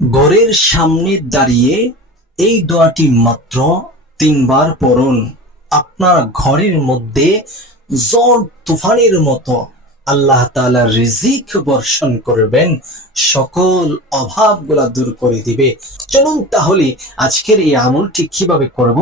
ঘরের সামনে দাঁড়িয়ে এই দোয়াটি মাত্র 3 বার পড়ুন। আপনার ঘরের মধ্যে ঝড় তুফানের মতো আল্লাহ তাআলা রিজিক বর্ষণ করবেন, সকল অভাবগুলা দূর করে দিবে। চলুন তাহলে আজকের এই আমলটি কিভাবে করব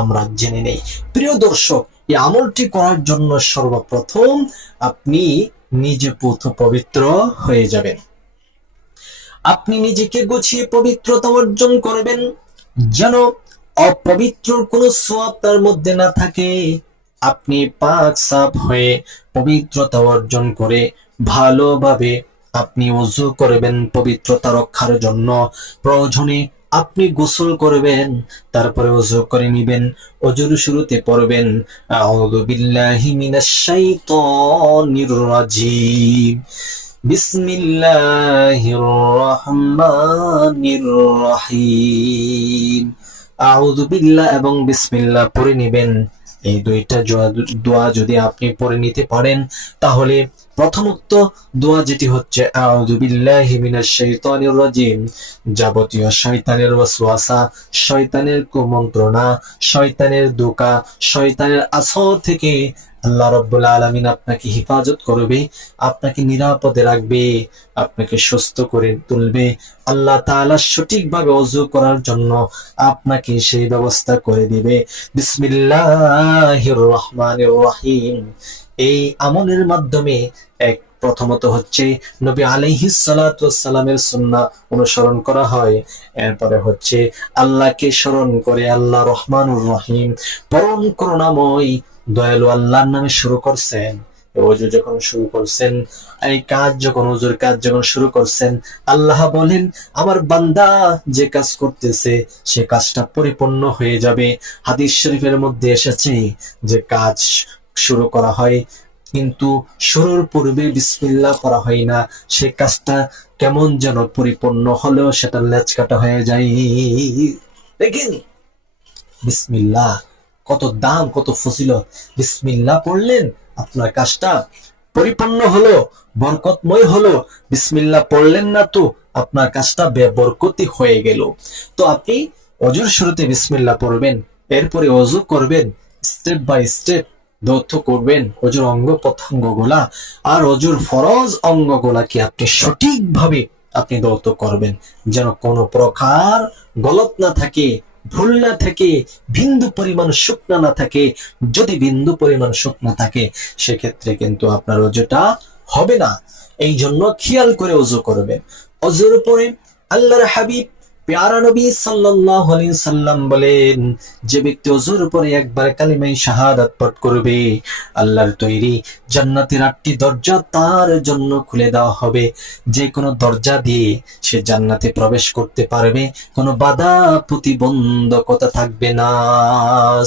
আমরা জেনে নেই। প্রিয় দর্শক, এই আমলটি করার জন্য সর্বপ্রথম আপনি নিজে পবিত্র হয়ে যাবেন। আপনি নিজেকে গুছিয়ে পবিত্রতা অর্জন করবেন, যেন অপবিত্র কোনো ছোঁয়া তার মধ্যে না থাকে। আপনি পাক সাফ হয়ে পবিত্রতা অর্জন করে ভালোভাবে আপনি ওযু করবেন পবিত্রতা রক্ষার জন্য। প্রয়োজনে আপনি গোসল করবেন, তারপরে ওযু করে নিবেন। ওযুর শুরুতে পড়বেন আউযু বিল্লাহি মিনাশ শাইতানির রাজিম, বিসমিল্লাহির রহমানির রহিম। আউযু বিল্লাহ এবং বিসমিল্লাহ পড়ে নেবেন। এই দুইটা দোয়া যদি আপনি পড়ে নিতে পারেন, তাহলে প্রথমোক্ত দোয়া যেটি হচ্ছে আউযু বিল্লাহি মিনাশ শাইতানির রাজিম, যাবতীয় শয়তানের ওয়াসওয়াসা, শয়তানের কুমন্ত্রণা, শয়তানের ধোঁকা, শয়তানের আসর থেকে আল্লাহ রাব্বুল আলামিন আপনাকে হেফাজত করবে, আপনাকে নিরাপদে রাখবে, আপনাকে সুস্থ করে তুলবে। আল্লাহ তাআলা সঠিকভাবে ওযু করার জন্য আপনাকে সেই ব্যবস্থা করে দিবে। বিসমিল্লাহির রহমানির রহিম। এই আমলের মাধ্যমে প্রথমত হচ্ছে নবী আলাইহিস সালাতু ওয়াস সালামের সুন্নাহ অনুসরণ করা হয়। এরপরে হচ্ছে আল্লাহকে স্মরণ করে আল্লাহ রহমানুর রহিম, পরম করুণাময় দয়ালু আল্লাহর নামে শুরু করছেন। ওযু যখন শুরু করছেন, এই কাজ যখন ওযুর কাজ যখন শুরু করছেন, আল্লাহ বলেন আমার বান্দা যে কাজ করতেছে সে কাজটা পরিপূর্ণ হয়ে যাবে। হাদিস শরীফের মধ্যে এসেছে যে কাজ শুরু করা হয় কিন্তু শুরুর পূর্বে বিসমিল্লাহ করা হয় না, সে কাজটা কেমন যেন পরিপূর্ণ হলেও সেটা লেজ কাটা হয়ে যায়। দেখেন বিসমিল্লাহ কত দাম, কত ফজিলত। বিসমিল্লাহ পড়লেন, আপনার কাজটা পরিপূর্ণ হলো, বরকতময় হলো। বিসমিল্লাহ পড়লেন না তো আপনার কাজটা বেবরকতি হয়ে গেল। তো আপনি ওযুর শুরুতে বিসমিল্লাহ পড়বেন, এরপরে ওযু করবেন, স্টেপ বাই স্টেপ দৌত করবেন ওযুর অঙ্গ প্রত্যঙ্গগুলা, আর ওযুর ফরজ অঙ্গগুলাকে আপনি সঠিকভাবে আপনি দৌত করবেন, যেন কোনো প্রকার গলত না থাকে, ভুল না থাকে, বিন্দু পরিমাণ শুকনা না থাকে। যদি বিন্দু পরিমাণ শুকনা থাকে সেক্ষেত্রে কিন্তু আপনার ওযুটা হবে না। এই জন্য খেয়াল করে ওযু করবেন। ওযুর পরে আল্লাহর হাবিব প্যারা নবী সাল্লাল্লাহু আলাইহি সাল্লাম বলেন, যে ব্যক্তি ওযুর পরে একবার কালিমায়ে শাহাদাত পাঠ করবে, আল্লাহর তৈরি জান্নাতের 8টি দরজা তার জন্য খুলে দেওয়া হবে। যে কোনো দরজা দিয়ে সে জান্নাতে প্রবেশ করতে পারবে, কোনো বাধা প্রতিবন্ধকতা থাকবে না।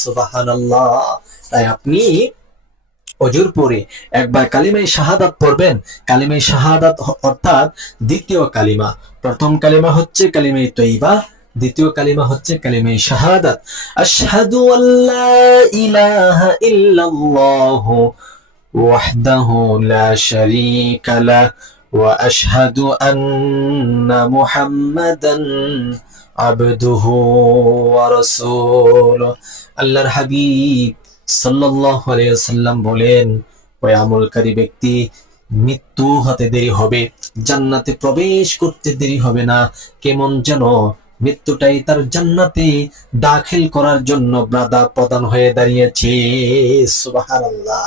সুবহানাল্লাহ। তাই আপনি ওযুর পরে একবার কালিমায়ে শাহাদাত পড়বেন। কালিমায়ে শাহাদাত অর্থাৎ দ্বিতীয় কালিমা। প্রথম কালিমা হচ্ছে কালিমায়ে তয়্যিবা, দ্বিতীয় কালিমা হচ্ছে কালিমায়ে শাহাদাত। আশহাদু আল্লা ইলাহা ইল্লাল্লাহু ওয়াহদাহু লা শারীকা লাহ ওয়া আশহাদু আন্না মুহাম্মাদান আবদুহু ওয়া রাসূলুহু। আল্লাহর হাবিব সাল্লাল্লাহু আলাইহি ওয়াসাল্লাম বলেন, ওই আমলকারী ব্যক্তি মৃত্যু হতে দেরি হবে, জান্নাতে প্রবেশ করতে দেরি হবে না। কেমন যেন মৃত্যুটাই তার জান্নাতে দাখিল করার জন্য বাধা প্রদান হয়ে দাঁড়িয়েছে। সুবহানাল্লাহ।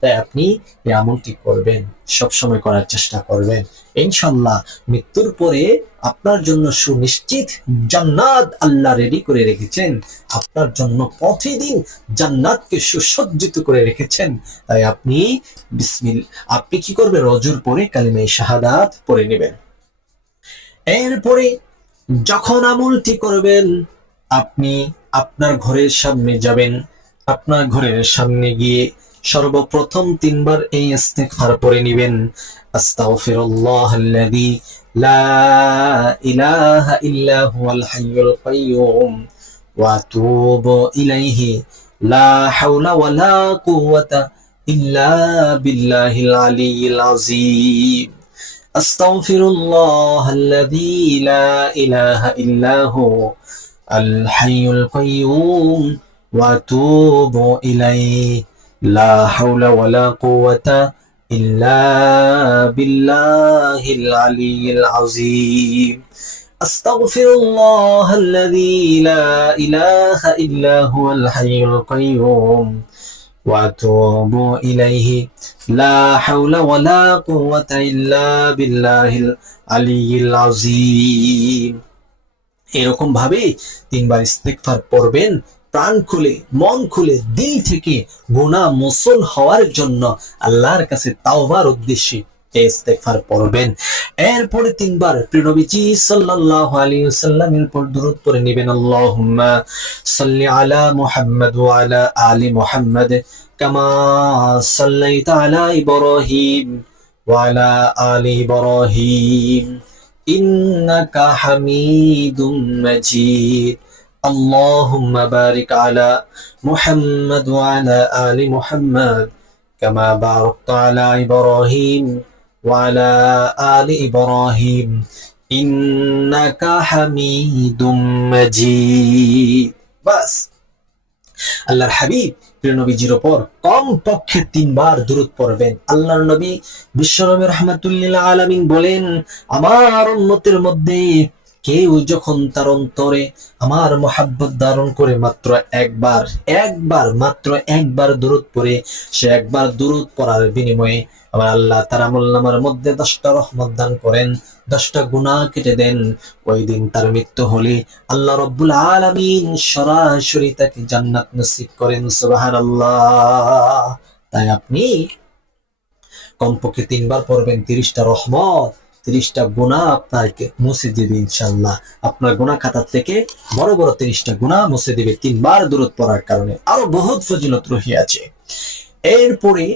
তাই আপনি এই আমলটি করবেন, সব সময় করার চেষ্টা করবেন। ইনশাআল্লাহ মৃত্যুর পরে আপনার জন্য সুনিশ্চিত জান্নাত আল্লাহ রেডি করে রেখেছেন। আপনার জন্য প্রতিদিন জান্নাতকে সুসজ্জিত করে রেখেছেন। তাই আপনি কি করবেন? ওযুর পরে কালিমায়ে শাহাদাত পড়ে নেবেন। এরপরে যখন আমলটি করবেন, আপনি আপনার ঘরের সামনে যাবেন। আপনার ঘরের সামনে গিয়ে সর্বপ্রথম 3 বার এই ইস্তিগফার পড়ে নেবেন। আস্তাগফিরুল্লাহাল্লাযী লা ইলাহা ইল্লা হুয়াল হাইয়ুল কাইয়্যুম ওয়া আতুবু ইলাইহি লা হাওলা ওয়ালা কুওয়াতা ইল্লা বিল্লাহিল আলিয়্যিল আযীম। আস্তাগফিরুল্লাহাল্লাযী লা ইলাহা ইল্লা হু আল হাইয়ুল কাইয়্যুম ওয়া আতুবু ইলাইহি লা হাওলা ওয়ালা কুওয়াতা ইল্লা বিল্লাহিল আলিয়্যিল আযীম। আস্তাগফিরুল্লাহাল্লাযী লা ইলাহা ইল্লা হুয়াল হাইয়ুল কাইয়্যুম ওয়া আতুবু ইলাইহি লা হাওলা ওয়ালা কুওয়াতা ইল্লা বিল্লাহিল আলিয়্যিল আযীম। এরকম ভাবে 3 বার ইস্তেগফার পড়বেন, প্রাণ খুলে, মন খুলে, দিল থেকে গুনাহ মোচন হওয়ার জন্য আল্লাহর কাছে তাওবার উদ্দেশ্যে ইস্তেগফার পড়বেন। এরপরে 3 বার প্রিয় নবীজি সাল্লাল্লাহু আলাইহি ওয়াসাল্লামের উপর দরুদ পড়ে নেবেন। আল্লাহুম্মা সাল্লি আলা মুহাম্মাদ ওয়া আলা আলি মুহাম্মাদ কামা সাল্লাইতা আলা ইব্রাহিম ওয়া আলা আলি ইব্রাহিম ইন্নাকা হামিদুম মাজিদ। আল্লাহুম্মা বারিক আলা মুহাম্মাদ ওয়া আলা আলি মুহাম্মাদ কামা বারাকতা আলা ইব্রাহিম ওয়া আলা আলি ইব্রাহিম ইন্নাকা হামিদুম মাজিদ। বাস, আল্লাহর হাবিব প্রিয় নবীজির উপর কম পক্ষে 3 বার দুরূদ পড়বেন। আল্লাহর নবী বিশ্বনবী রাহমাতুল্লিল আলামিন বলেন, আমার উম্মতের মধ্যে কেউ যখন তার অন্তরে আমার মহাব্বত ধারণ করে মাত্র একবার দুরূদ পড়ে, সে একবার দুরূদ পড়ার বিনিময়ে আমার আল্লাহ তার আমলনামার মধ্যে 10টা রহমত দান করেন, 10টা গুনাহ কেটে দেন। ওই দিন তার মৃত্যু হলে আল্লাহ রাব্বুল আলামিন সরাসরি তাকে জান্নাত নসিব করেন। সুবহানাল্লাহ। তাই আপনি কমপক্ষে 3 বার পড়বেন, 30টা রহমত, 30টা গুনাহ আপনাকে মুছে দিবে ইনশাআল্লাহ। আপনার গুনাহ খাতা থেকে বড় বড় 30টা গুনাহ মুছে দিবে 3 বার দুরূদ পড়ার কারণে। আরো বহুত ফজিলত রহিয়াছে। এরপরে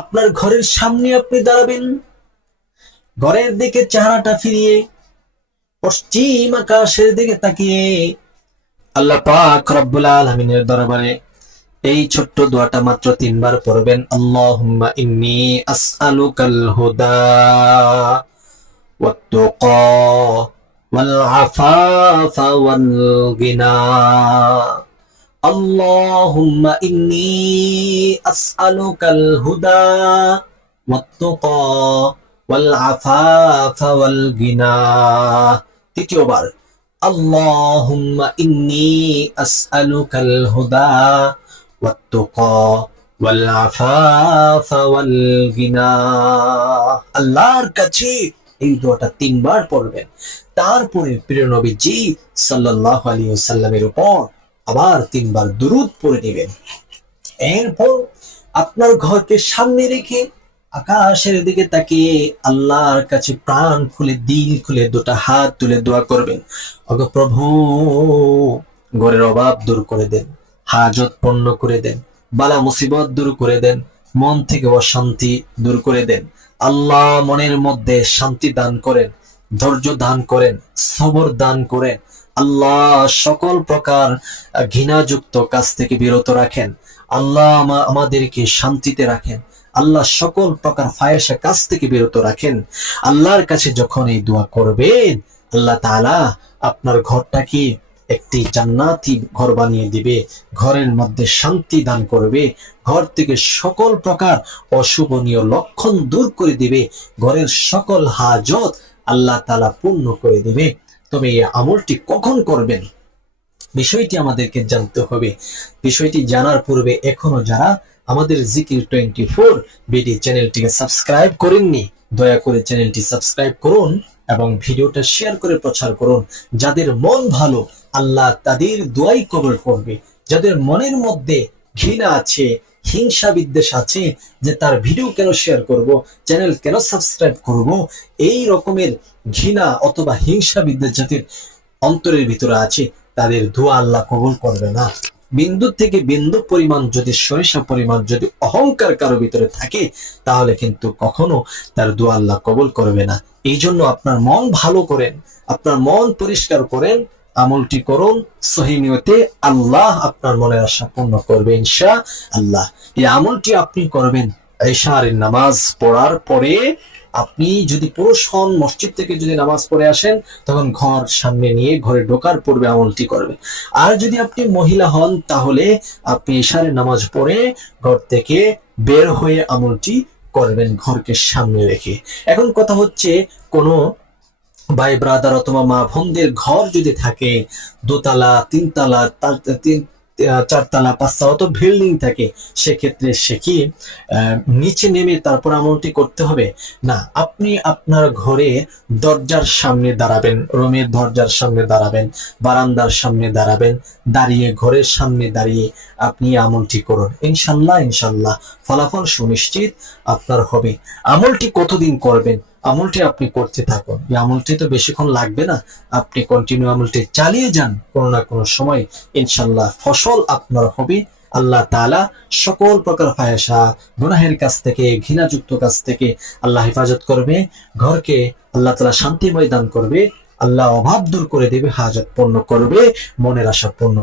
আপনার ঘরের সামনে আপনি দাঁড়াবেন, ঘরের দিকে চেহারাটা ফিরিয়ে পশ্চিম আকাশের দিকে তাকিয়ে আল্লাহ পাক রব্বুল আলামিনের দরবারে এই ছোট্ট দোয়াটা মাত্র 3 বার পড়বেন। আল্লাহুম্মা ইন্নী আসআলুকাল হুদা ওয়াত তুকা ওয়াল আফাফা ওয়াল গিনা। আল্লাহুম্মা ইন্নী আসআলুকাল হুদা ওয়াত তুকা ওয়াল আফাফা ওয়াল গিনা। তৃতীয়বার, আল্লাহুম্মা ইন্নী আসআলুকাল হুদা ওয়াত তুকা ওয়াল আফাফা ওয়াল গিনা। আল্লাহর কাছে এই দোয়াটা 3 বার পড়বেন। তারপরে প্রিয় নবীজি সাল্লাল্লাহু আলাইহি ওয়াসাল্লামের উপর আবার 3 বার দুরূদ পড়ে নেবেন। এরপর আপনার ঘরকে সামনে রেখে আকাশের দিকে তাকিয়ে আল্লাহর কাছে প্রাণ খুলে, দিল খুলে 2টা হাত তুলে দোয়া করবেন। ওগো প্রভু, ঘরের অভাব দূর করে দেন, হাজত পূর্ণ করে দেন, বালা মুসিবত দূর করে দেন, মন থেকে অশান্তি দূর করে দেন। আল্লাহ মনের মধ্যে শান্তি দান করেন, ধৈর্য দান করেন, সবর দান করেন। আল্লাহ সকল প্রকার ঘৃণাযুক্ত কাজ থেকে বিরত রাখেন। আল্লাহ আমাদেরকে শান্তিতে রাখেন। আল্লাহ সকল প্রকার ফায়সা কাজ থেকে বিরত রাখেন। আল্লাহর কাছে যখন এই দোয়া করবেন, আল্লাহ তাআলা আপনার ঘরটাকে একটি জান্নাতি ঘর বানিয়ে দিবে, ঘরের মধ্যে শান্তি দান করবে, ঘর থেকে সকল প্রকার অশুভনীয় লক্ষণ দূর করে দিবে, ঘরের সকল হাজত আল্লাহ তাআলা পূর্ণ করে দিবে। তবে এই আমলটি কখন করবেন, বিষয়টি আমাদেরকে জানতে হবে। বিষয়টি জানার পূর্বে এখনো যারা আমাদের জিকির 24 বিডি চ্যানেলটিকে সাবস্ক্রাইব করেননি, দয়া করে চ্যানেলটি সাবস্ক্রাইব করুন এবং ভিডিওটা শেয়ার করে প্রচার করুন। যাদের মন ভালো, আল্লাহ তাদের দোয়াই কবুল করবে। যাদের মনের মধ্যে ঘৃণা আছে, হিংসা বিদ্বেষ আছে, যে তার ভিডিও কেন শেয়ার করব, চ্যানেল কেন সাবস্ক্রাইব করব, এই রকমের ঘৃণা অথবা হিংসা বিদ্বেষ যাদের অন্তরের ভিতরে আছে, তাদের দোয়া আল্লাহ কবুল করবে না। বিন্দু থেকে বিন্দু পরিমাণ যদি, সরিষা পরিমাণ যদি অহংকার কারো ভিতরে থাকে, তাহলে কিন্তু কখনো তার দোয়া আল্লাহ কবুল করবে না। এই জন্য আপনার মন ভালো করেন, আপনার মন পরিষ্কার করেন, আমলটি করুন সহি নিয়তে। আল্লাহ আপনার মনের আশা পূর্ণ করবে ইনশাআল্লাহ। এই আমলটি আপনি করবেন ঈশার নামাজ পড়ার পরে আপনি যদি পুরুষ হন, মসজিদ থেকে যদি নামাজ পড়ে আসেন, তখন ঘর সামনে নিয়ে ঘরে ঢোকার পূর্বে আমলটি করবে। আর যদি আপনি মহিলা হন, তাহলে আপনি ইশারের নামাজ পড়ে ঘর থেকে বের হয়ে আমলটি করবেন ঘরকে সামনে রেখে। এখন কথা হচ্ছে, কোনো ভাই ব্রাদার অথবা মা বোনদের ঘর যদি থাকে দোতলা, তিনতলা, চারতলা, পাঁচতলা অত বিল্ডিং থাকে, সেক্ষেত্রে সে কি নিচে নেমে তারপর আমলটি করতে হবে? না, আপনি আপনার ঘরে দরজার সামনে দাঁড়াবেন, রুমের দরজার সামনে দাঁড়াবেন, বারান্দার সামনে দাঁড়াবেন, দাঁড়িয়ে ঘরের সামনে দাঁড়িয়ে আপনি আমলটি করুন। ইনশাল্লাহ ইনশাল্লাহ ফলাফল সুনিশ্চিত আপনার হবে। আমলটি কতদিন করবেন? আমলটি আপনি করতে থাকুন। এই আমলটি তো বেশিক্ষণ লাগবে না, আপনি কন্টিনিউ আমলটি চালিয়ে যান, কোনো না কোনো সময় ইনশাল্লাহ ফসল আপনার হবে। আল্লাহ তাআলা সকল প্রকার ফাহেশা, গুনাহের কাছ থেকে, ঘৃণাযুক্ত কাজ থেকে আল্লাহ হেফাজত করবে। ঘরকে আল্লাহ তাআলা শান্তিময় দান করবে। আল্লাহ অভাব দূর করে দেবে, হাজত পূর্ণ করবে, মনের আশা পূর্ণ